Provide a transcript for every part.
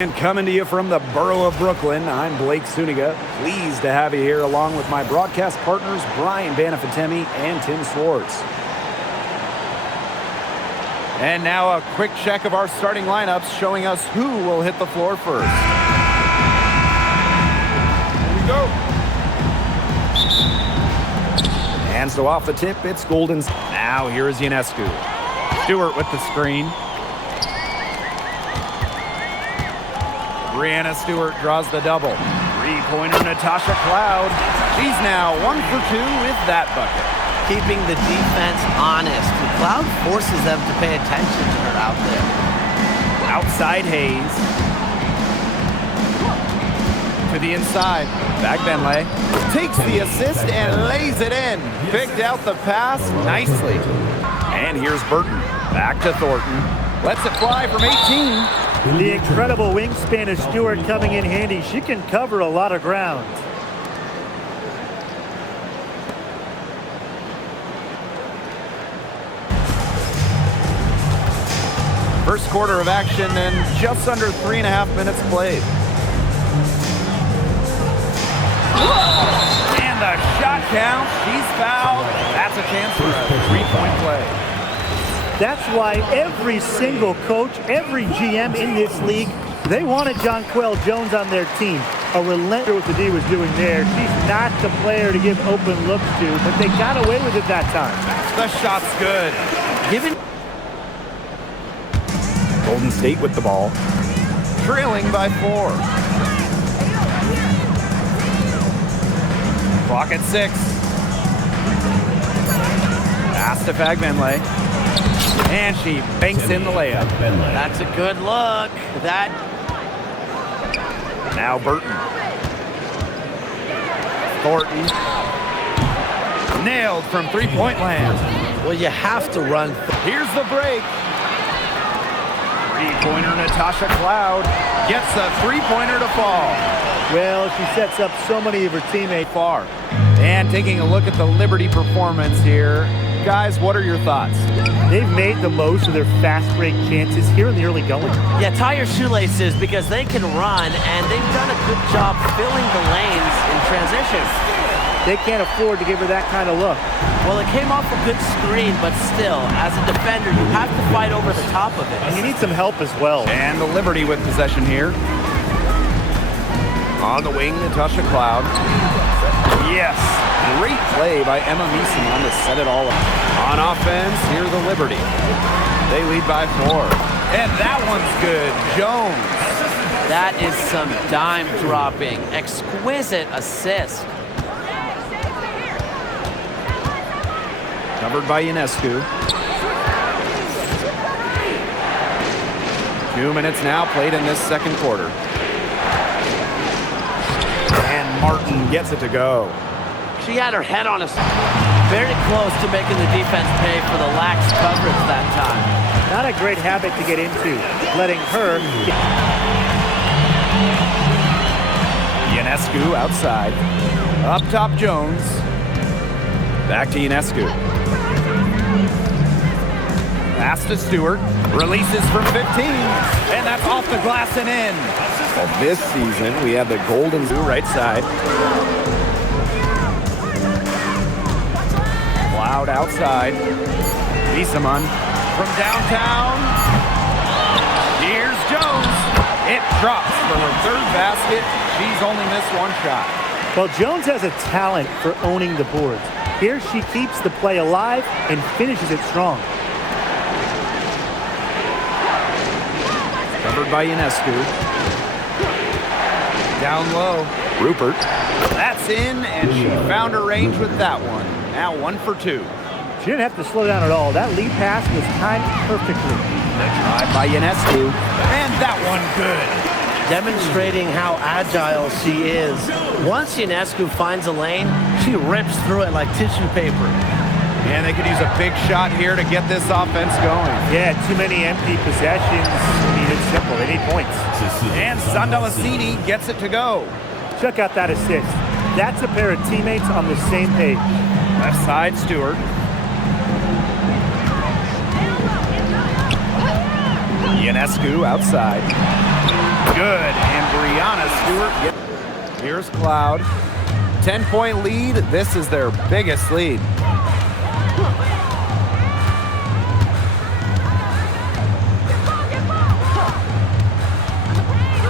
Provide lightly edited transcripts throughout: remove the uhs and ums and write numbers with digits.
And coming to you from the borough of Brooklyn, I'm Blake Suniga. Pleased to have you here along with my broadcast partners, Brian Banafitemi and Tim Swartz. And now a quick check of our starting lineups showing us who will hit the floor first. Here we go. And so off the tip, it's Golden's. Now here is Ionescu. Stewart with the screen. Brianna Stewart draws the double. Three-pointer Natasha Cloud. She's now 1 for 2 with that bucket. Keeping the defense honest. Cloud forces them to pay attention to her out there. Outside Hayes. To the inside. Back Benley. Takes the assist and lays it in. Picked out the pass nicely. And here's Burton. Back to Thornton. Lets it fly from 18. The incredible wingspan of Stewart coming in handy. She can cover a lot of ground. First quarter of action and just under 3.5 minutes played. And the shot count. She's fouled. That's a chance for a three-point play. That's why every single coach, every GM in this league, they wanted Jonquel Jones on their team. A relentless what the D was doing there. She's not the player to give open looks to, but they got away with it that time. The shot's good. Golden State with the ball. Trailing by 4. Clock at 6. Pass to Fagbenley. And she banks in the layup. That's a good look. That. Now Burton. Thornton. Nailed from three-point land. Well, you have to run. Here's the break. Three-pointer Natasha Cloud gets a three-pointer to fall. Well, she sets up so many of her teammates far. And taking a look at the Liberty performance here. Guys, what are your thoughts? They've made the most of their fast break chances here in the early going. Yeah, tie your shoelaces because they can run, and they've done a good job filling the lanes in transition. They can't afford to give her that kind of look. Well, it came off a good screen, but still, as a defender, you have to fight over the top of it. And you need some help as well. And the Liberty with possession here. On the wing, Natasha Cloud. Yes, great play by Emma Meeson to set it all up. On offense, here the Liberty. They lead by 4. And that one's good. Jones. That is some dime dropping. Exquisite assist. Covered by Ionescu. 2 minutes now played in this second quarter. And Martin gets it to go. She had her head on us. Very close to making the defense pay for the lax coverage that time. Not a great habit to get into, letting her. Ionescu outside. Up top Jones. Back to Ionescu. Pass to Stewart. Releases from 15. And that's off the glass and in. But this season, we have the Golden Zoo right side. Cloud outside. Liesemann from downtown. Here's Jones. It drops for her third basket. She's only missed one shot. Well, Jones has a talent for owning the boards. Here she keeps the play alive and finishes it strong. Covered by Ionescu. Down low. Rupert. That's in, and she found her range with that one. Now 1 for 2. She didn't have to slow down at all. That lead pass was timed perfectly. The drive by Ionescu. And that one good. Demonstrating how agile she is. Once Ionescu finds a lane, she rips through it like tissue paper. And they could use a big shot here to get this offense going. Yeah, too many empty possessions. I mean, it's simple. They need points. And Sandalasini gets it to go. Check out that assist. That's a pair of teammates on the same page. Left side, Stewart. Ionescu outside. Good, and Brianna Stewart. Here's Cloud. 10-point lead. This is their biggest lead.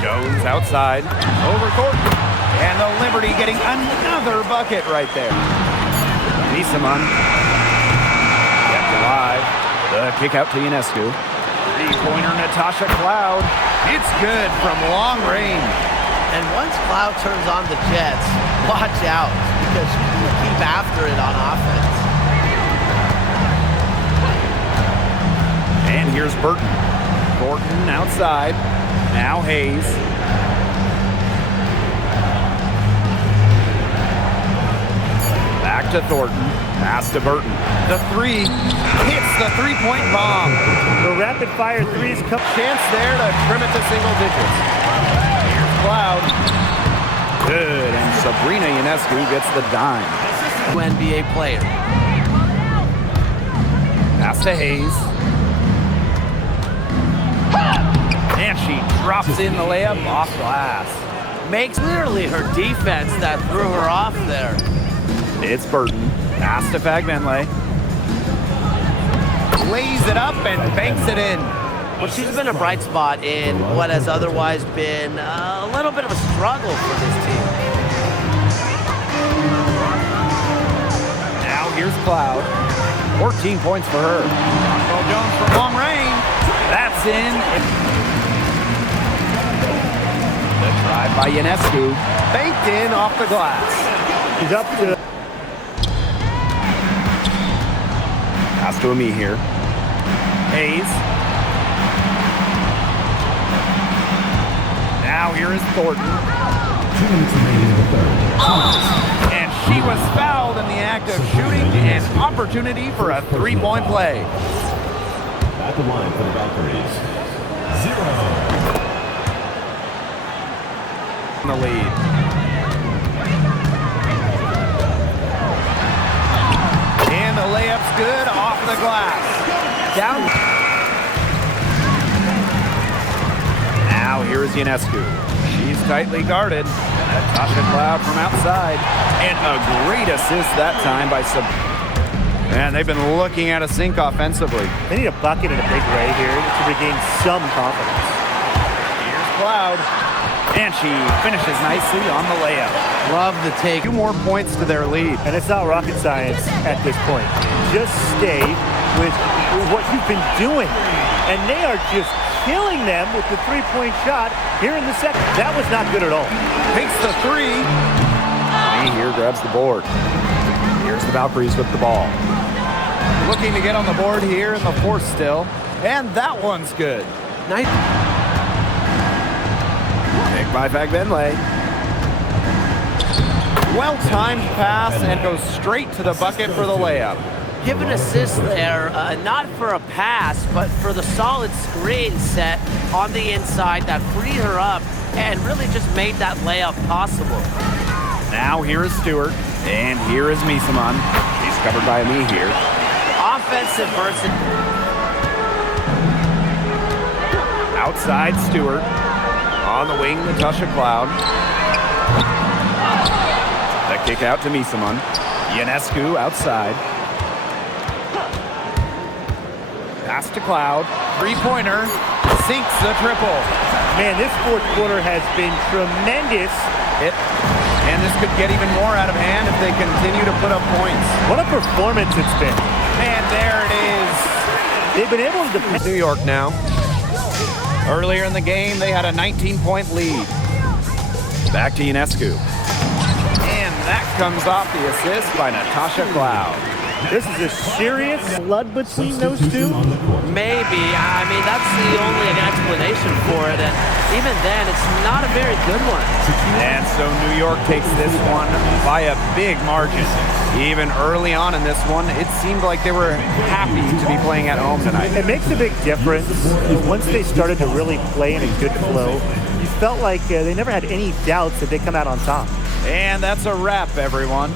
Jones outside. Over Thornton. And the Liberty getting another bucket right there. Nisaman. Kept alive. The kick out to Ionescu. Three-pointer Natasha Cloud. It's good from long range. And once Cloud turns on the Jets, watch out, because she's going to keep after it on offense. And here's Burton. Thornton outside. Now Hayes. Back to Thornton. Pass to Burton. The three. Hits the three-point bomb. The rapid-fire threes come. Chance there to trim it to single digits. Here's Cloud. Good. And Sabrina Ionescu gets the dime. WNBA player. Pass to Hayes. And she drops in the layup off glass. Makes literally her defense that threw her off there. It's Burton. Pass to Fagbenle. Lays it up and banks it in. Well, she's been a bright spot in what has otherwise been a little bit of a struggle for this team. Now here's Cloud. 14 points for her. Well, Jones from long range. That's in. The drive by Ionescu. Banked in off the glass. He's up to. Pass to me here. Hayes. Now here is Thornton. 2 minutes remaining in the third. And she was fouled in the act of shooting, an opportunity for a three-point play. At the line for the Valkyries. 0. In the lead. And the layup's good off the glass. Down. Now here is Ionescu. She's tightly guarded. Natasha Cloud from outside. And a great assist that time by And they've been looking at a sink offensively. They need a bucket and a big ray here to regain some confidence. Here's Cloud. And she finishes nicely on the layup. Love the take. 2 more points to their lead. And it's not rocket science at this point. Just stay with what you've been doing. And they are just killing them with the three-point shot here in the second. That was not good at all. Takes the three. Lee here grabs the board. Here's the Valkyries with the ball. Looking to get on the board here in the fourth still. And that one's good. Nice. Picked by Fagbenle. Well-timed pass and goes straight to the bucket for the layup. Give an assist there, not for a pass, but for the solid screen set on the inside that freed her up and really just made that layup possible. Now here is Stewart, and here is Misaman. She's covered by me here. Offensive versus... Outside Stewart. On the wing, Natasha Cloud. The kick out to Misaman. Ionescu outside. Pass to Cloud. Three-pointer. Sinks the triple. Man, this fourth quarter has been tremendous. And this could get even more out of hand if they continue to put up points. What a performance it's been. And there it is. They've been able to defend. New York now. Earlier in the game, they had a 19-point lead. Back to Ionescu. And that comes off the assist by Natasha Cloud. This is a serious blood between those two. Maybe. I mean, that's the only explanation for it. And even then, it's not a very good one. And so New York takes this one by a big margin. Even early on in this one, it seemed like they were happy to be playing at home tonight. It makes a big difference. Once they started to really play in a good flow, you felt like they never had any doubts that they come out on top. And that's a wrap, everyone.